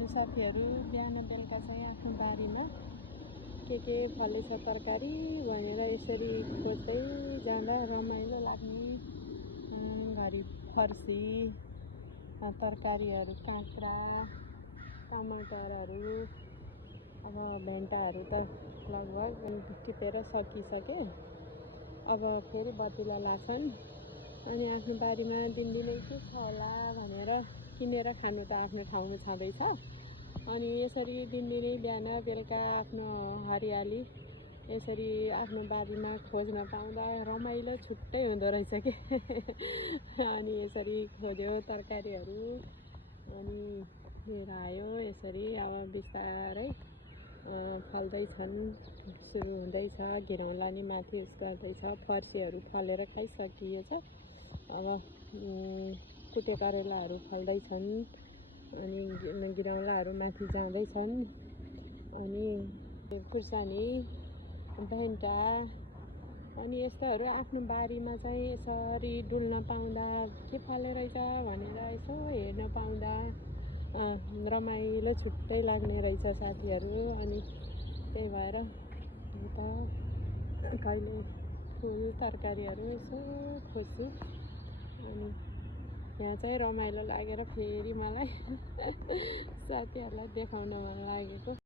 अनि साथीहरू बिहान बेलुका चाहिँ आफ्नो बारीमा के फलेछ तरकारी भनेर यसरी खोज्दै जाँदा रमाइलो लाग्ने घरि फर्सी तरकारीहरू काँक्रा टमाटरहरू अब भेन्टाहरू त लगभग टिपेर सकिसके। अब फेरि बतुला लाग्छन् अनि आफ्नो बारीमा दिनदिनै के छ होला भनेर किनेर खानु त आफ्नो ठाउँमा छँदैछ। अनि यसरी दिनदिनै बिहान बेलुका आफ्नो हरियाली यसरी आफ्नो बारीमा खोज्न पाउँदा रमाइलो छुट्टै हुँदो रहेछ के। अनि यसरी खोज्यो तरकारीहरू अनि लिएर आयो। यसरी अब बिस्तारै फल्दैछन्, सुरु हुँदैछ। घिरौँला नि माथि गर्दैछ। फर्सीहरू फलेर खाइसकिएछ। अब कुटे करेलाहरू फल्दैछन् अनि घिरौँलाहरू माथि जाँदैछन्। अनि खुर्सानी भेन्टा अनि यस्तोहरू आफ्नो बारीमा चाहिँ यसरी डुल्न पाउँदा के फले रहेछ भनेर यसो हेर्न पाउँदा रमाइलो छुट्टै लाग्ने रहेछ साथीहरू। अनि त्यही भएर कहिले फुल तरकारीहरू यसो खोज्छु। अनि यहाँ चाहिँ रमाइलो लागेर फेरि मलाई साथीहरूलाई देखाउन मन लागेको।